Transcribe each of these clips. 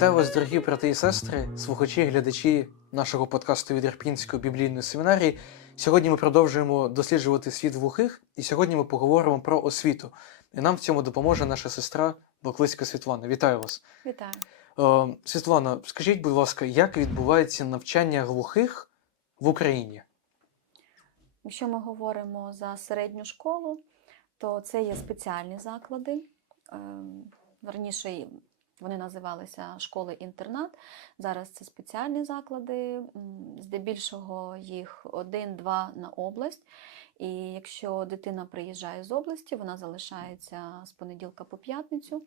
Вітаю вас, дорогі брати і сестри, слухачі, глядачі нашого подкасту від Ірпінської біблійної семінарії. Сьогодні ми продовжуємо досліджувати світ глухих, і сьогодні ми поговоримо про освіту. І нам в цьому допоможе наша сестра Баклицька Світлана. Вітаю вас. Вітаю. Е, Світлана, скажіть, будь ласка, як відбувається навчання глухих в Україні? Якщо ми говоримо за середню школу, то це є спеціальні заклади. Ем, Раніше вони називалися школи-інтернат. Зараз це спеціальні заклади, здебільшого їх один-два на область. І якщо дитина приїжджає з області, вона залишається з понеділка по п'ятницю,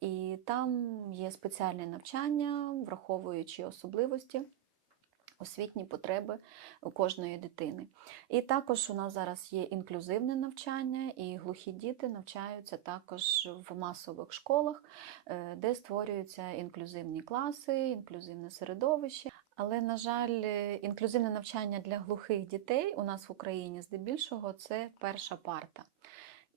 і там є спеціальне навчання, враховуючи особливості. Освітні потреби кожної дитини. І також у нас зараз є інклюзивне навчання, і глухі діти навчаються також в масових школах, е, де створюються інклюзивні класи, інклюзивне середовище. Але, на жаль, е, інклюзивне навчання для глухих дітей у нас в Україні здебільшого це перша парта.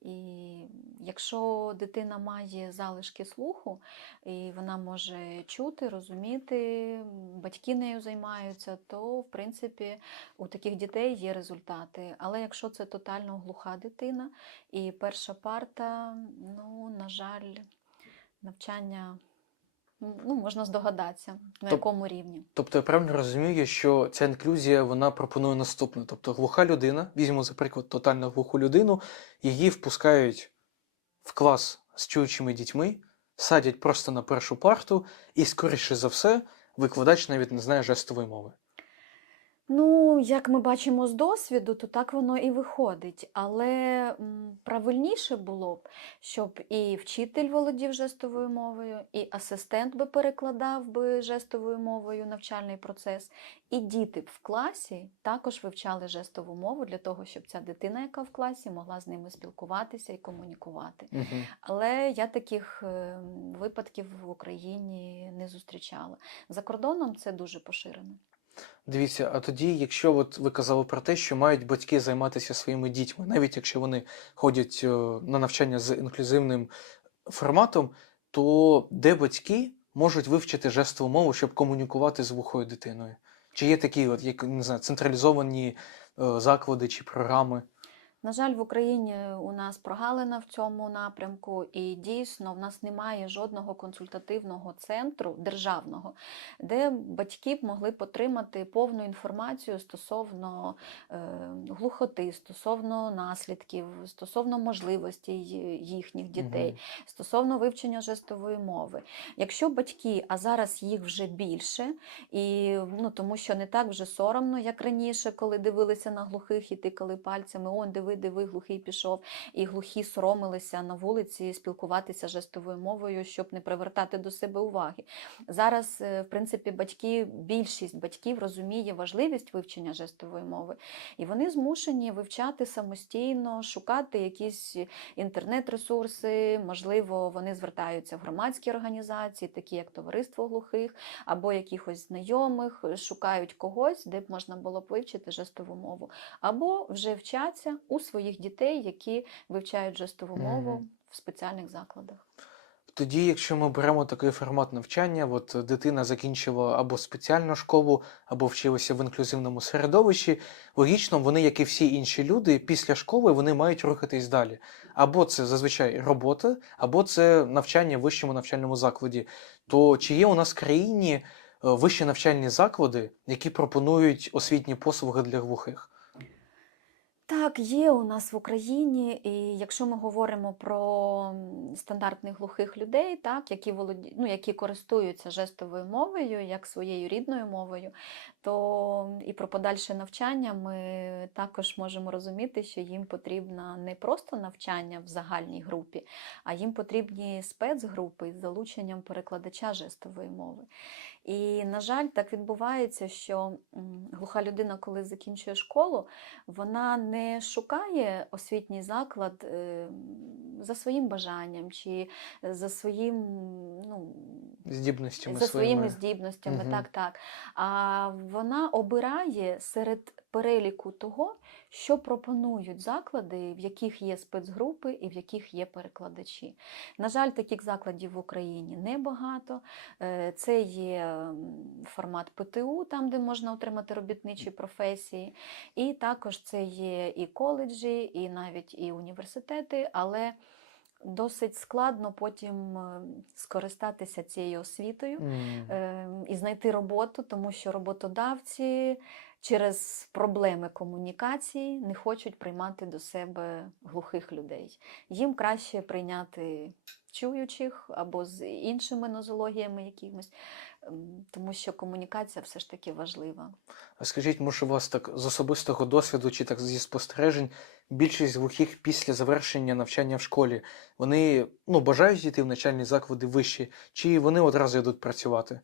І якщо дитина має залишки слуху, і вона може чути, розуміти, батьки нею займаються, то в принципі у таких дітей є результати. Але якщо це тотально глуха дитина і перша парта, ну, на жаль, навчання ну, можна здогадатися, на Тоб- якому рівні. Тобто я правильно розумію, що ця інклюзія вона пропонує наступне. Тобто глуха людина, візьмемо, за приклад, тотально глуху людину, її впускають в клас з чуючими дітьми, садять просто на першу парту, і, скоріше за все, викладач навіть не знає жестової мови. Ну, як ми бачимо з досвіду, то так воно і виходить. Але правильніше було б, щоб і вчитель володів жестовою мовою, і асистент би перекладав би жестовою мовою навчальний процес, і діти б в класі також вивчали жестову мову для того, щоб ця дитина, яка в класі, могла з ними спілкуватися і комунікувати. Угу. Але я таких е, випадків в Україні не зустрічала. За кордоном це дуже поширено. Дивіться, а тоді, якщо от ви казали про те, що мають батьки займатися своїми дітьми, навіть якщо вони ходять е, на навчання з інклюзивним форматом, то де батьки можуть вивчити жестову мову, щоб комунікувати з глухою дитиною? Чи є такі, от, як не знаю, централізовані е, заклади чи програми? На жаль, в Україні у нас прогалина в цьому напрямку, і дійсно в нас немає жодного консультативного центру державного, де батьки б могли б отримати повну інформацію стосовно е, глухоти, стосовно наслідків, стосовно можливостей їхніх дітей, Мгм. стосовно вивчення жестової мови. Якщо батьки, а зараз їх вже більше, і ну тому що не так вже соромно, як раніше, коли дивилися на глухих і тикали пальцями, он диви, диви, глухий пішов, і глухі соромилися на вулиці спілкуватися жестовою мовою, щоб не привертати до себе уваги. Зараз, е, в принципі, батьки, більшість батьків розуміє важливість вивчення жестової мови, і вони змушені вивчати самостійно, шукати якісь інтернет-ресурси, можливо, вони звертаються в громадські організації, такі як Товариство глухих, або якихось знайомих, шукають когось, де б можна було б вивчити жестову мову, або вже вчаться у своїх дітей, які вивчають жестову мову Мгм. в спеціальних закладах. Тоді, якщо ми беремо такий формат навчання, от дитина закінчила або спеціальну школу, або вчилася в інклюзивному середовищі, логічно, вони, як і всі інші люди, після школи вони мають рухатись далі. Або це зазвичай робота, або це навчання в вищому навчальному закладі. То чи є у нас в країні е, вищі навчальні заклади, які пропонують освітні послуги для глухих? Так, є у нас в Україні, і якщо ми говоримо про стандартних глухих людей, так, які володі... ну, які користуються жестовою мовою як своєю рідною мовою, то і про подальше навчання ми також можемо розуміти, що їм потрібно не просто навчання в загальній групі, а їм потрібні спецгрупи з залученням перекладача жестової мови. І, на жаль, так відбувається, що глуха людина, коли закінчує школу, вона не шукає освітній заклад е, за своїм бажанням чи за своїм, ну, Здібностями за своїми своїми? здібностями, Угу. так, так. А вона обирає серед переліку того, що пропонують заклади, в яких є спецгрупи і в яких є перекладачі. На жаль, таких закладів в Україні небагато. Е, Це є формат ПТУ, там, де можна отримати робітничі професії, і також це є і коледжі, і навіть і університети, але досить складно потім скористатися цією освітою е, і знайти роботу, тому що роботодавці через проблеми комунікації не хочуть приймати до себе глухих людей. Їм краще прийняти чуючих або з іншими нозологіями якимось, тому що комунікація все ж таки важлива. А скажіть, може, у вас так з особистого досвіду чи так зі спостережень більшість глухих після завершення навчання в школі вони ну, бажають йти в навчальні заклади вищі, чи вони одразу йдуть працювати?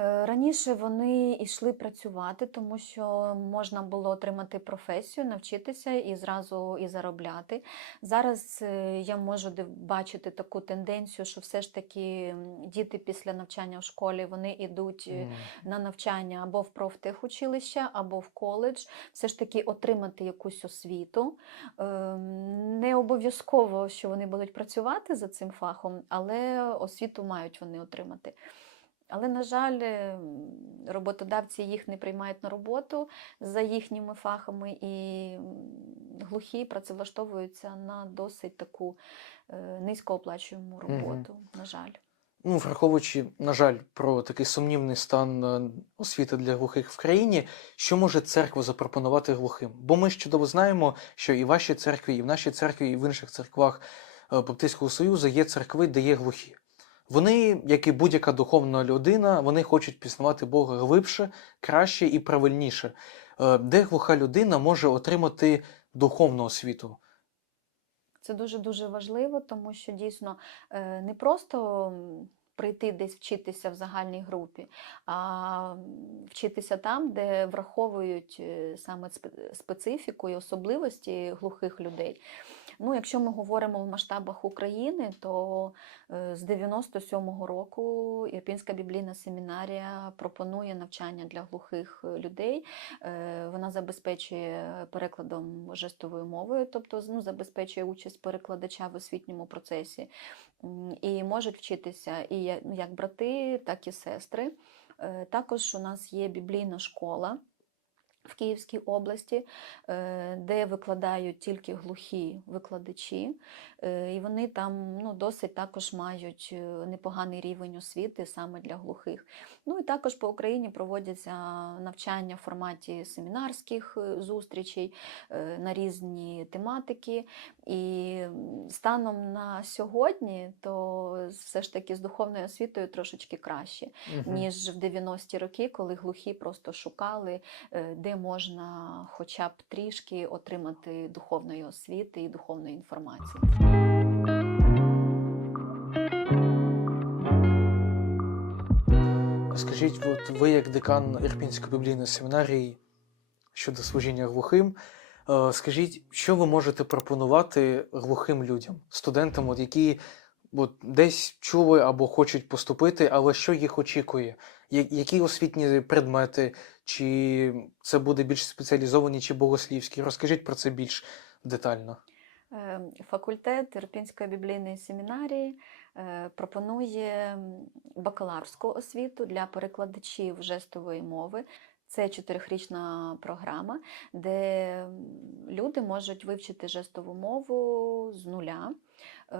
Е, Раніше вони йшли працювати, тому що можна було отримати професію, навчитися і зразу і заробляти. Зараз е, я можу бачити таку тенденцію, що все ж таки діти після навчання в школі вони йдуть М. на навчання або в профтехучилище, або в коледж, все ж таки отримати якусь освіту. Ем, Не обов'язково, що вони будуть працювати за цим фахом, але освіту мають вони отримати. Але, на жаль, ем, роботодавці їх не приймають на роботу за їхніми фахами, і глухі працевлаштовуються на досить таку е, низькооплачуєму Мгм. роботу, на жаль. Ну, враховуючи, на жаль, про такий сумнівний стан е, освіти для глухих в країні, що може церква запропонувати глухим? Бо ми ж чудово знаємо, що і в вашій церкві, і в нашій церкві, і в інших церквах е, Баптистського Союзу є церкви, де є глухі. Вони, як і будь-яка духовна людина, вони хочуть пізнавати Бога глибше, краще і правильніше. Е, Де глуха людина може отримати духовну освіту? Це дуже-дуже важливо, тому що дійсно е, не просто прийти десь вчитися в загальній групі, а вчитися там, де враховують е, саме специфіку і особливості глухих людей. Ну, якщо ми говоримо в масштабах України, то е, з 97-го року Ірпінська біблійна семінарія пропонує навчання для глухих е, людей. Вона забезпечує перекладом жестовою мовою, тобто ну, забезпечує участь перекладача в освітньому процесі. І можуть вчитися і як брати, так і сестри. Е, Також у нас є біблійна школа. В Київській області, е, де викладають тільки глухі викладачі, е, і вони там ну, досить також мають е, непоганий рівень освіти саме для глухих. Ну і також по Україні проводяться навчання в форматі семінарських зустрічей на різні тематики. І станом на сьогодні, то все ж таки з духовною освітою трошечки краще, ніж в 90-ті роки, коли глухі просто шукали, е, можна хоча б трішки отримати духовної освіти і духовної інформації. Скажіть, от ви як декан Ірпінської біблійної семінарії щодо служіння глухим, е, скажіть, що ви можете пропонувати глухим людям, студентам, от, які от, десь чули або хочуть поступити, але що їх очікує? Які освітні предмети, чи це буде більш спеціалізовані, чи богослівські? Розкажіть про це більш детально. Е, Факультет Ірпінської біблійної семінарії е, пропонує бакалаврську освіту для перекладачів жестової мови. Це чотирихрічна програма, де люди можуть вивчити жестову мову з нуля. Е,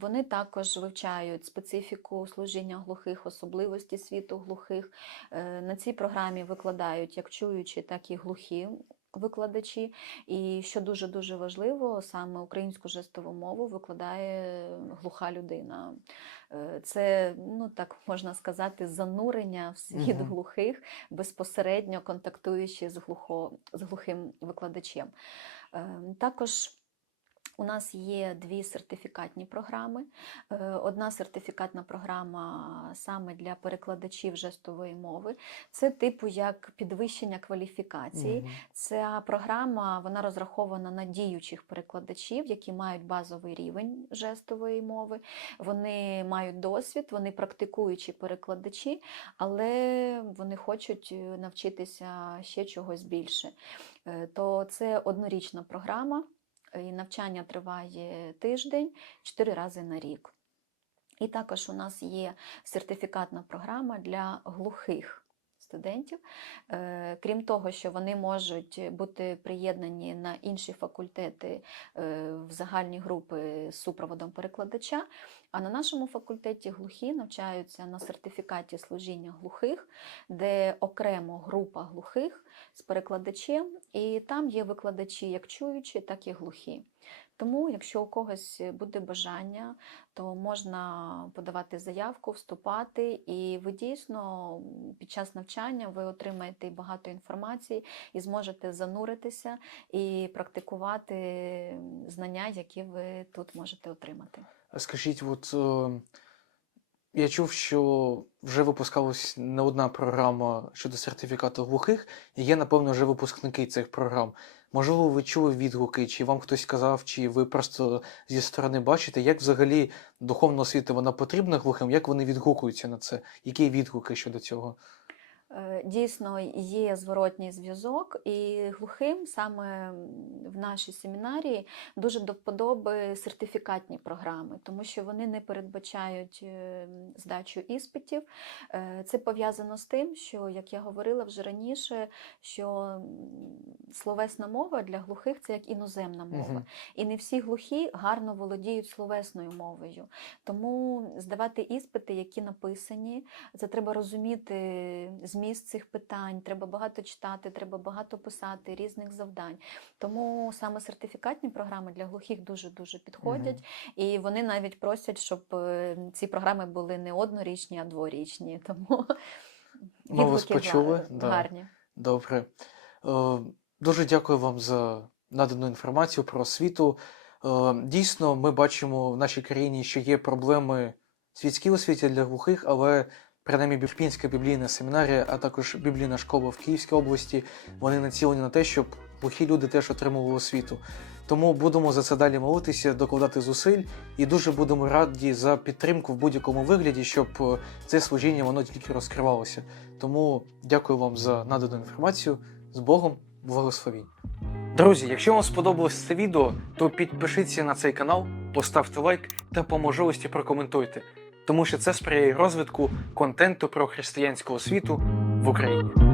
Вони також вивчають специфіку служіння глухих, особливості світу глухих. Е, На цій програмі викладають як чуючі, так і глухі викладачі. І що дуже дуже важливо, саме українську жестову мову викладає глуха людина. Е, Це, ну так можна сказати, занурення в світ Мгм. глухих, безпосередньо контактуючи з, глухо, з глухим викладачем. Е, Також У нас є дві сертифікатні програми. Е, Одна сертифікатна програма саме для перекладачів жестової мови. Це типу як підвищення кваліфікації. Мгм. Ця програма вона розрахована на діючих перекладачів, які мають базовий рівень жестової мови. Вони мають досвід, вони практикуючі перекладачі, але вони хочуть е, навчитися ще чогось більше. Е, То це однорічна програма, і навчання триває тиждень, чотири рази на рік. І також у нас є сертифікатна програма для глухих студентів. Е, Крім того, що вони можуть бути приєднані на інші факультети е, в загальні групи з супроводом перекладача. А на нашому факультеті глухі навчаються на сертифікаті служіння глухих, де окремо група глухих з перекладачем, і там є викладачі як чуючі, так і глухі. Тому, якщо у когось буде бажання, то можна подавати заявку, вступати, і ви дійсно під час навчання ви отримаєте багато інформації і зможете зануритися і практикувати знання, які ви тут можете отримати. А Скажіть, от е, я чув, що вже випускалась не одна програма щодо сертифікату глухих, і є, напевно, вже випускники цих програм. Можливо, ви чули відгуки, чи вам хтось сказав, чи ви просто зі сторони бачите, як взагалі духовна освіта вона потрібна глухим, як вони відгукуються на це? Які відгуки щодо цього? Е, Дійсно, є зворотній зв'язок, і глухим саме в нашій семінарії дуже до вподоби сертифікатні програми, тому що вони не передбачають е, здачу іспитів. Е, Це пов'язано з тим, що, як я говорила вже раніше, що словесна мова для глухих це як іноземна мова. Мгм. І не всі глухі гарно володіють словесною мовою. Тому здавати іспити, які написані, це треба розуміти зміст цих питань, треба багато читати, треба багато писати різних завдань. Тому саме сертифікатні програми для глухих дуже-дуже підходять. І вони навіть просять, щоб е, ці програми були не однорічні, а дворічні. Тому Ми вас почули, да. гарні. Добре. Е, Дуже дякую вам за надану інформацію про освіту. Е, Дійсно, ми бачимо в нашій країні, що є проблеми світській освіті для глухих, але принаймні Бірпінська біблійна семінарія, а також біблійна школа в Київській області, вони націлені на те, щоб глухі люди теж отримували освіту. Тому будемо за це далі молитися, докладати зусиль, і дуже будемо раді за підтримку в будь-якому вигляді, щоб е, це служіння воно тільки розкривалося. Тому дякую вам за надану інформацію. З Богом, благословінь. Друзі, якщо вам сподобалось це відео, то підпишіться на цей канал, поставте лайк та по можливості прокоментуйте, тому що це сприяє розвитку контенту про християнську освіту в Україні.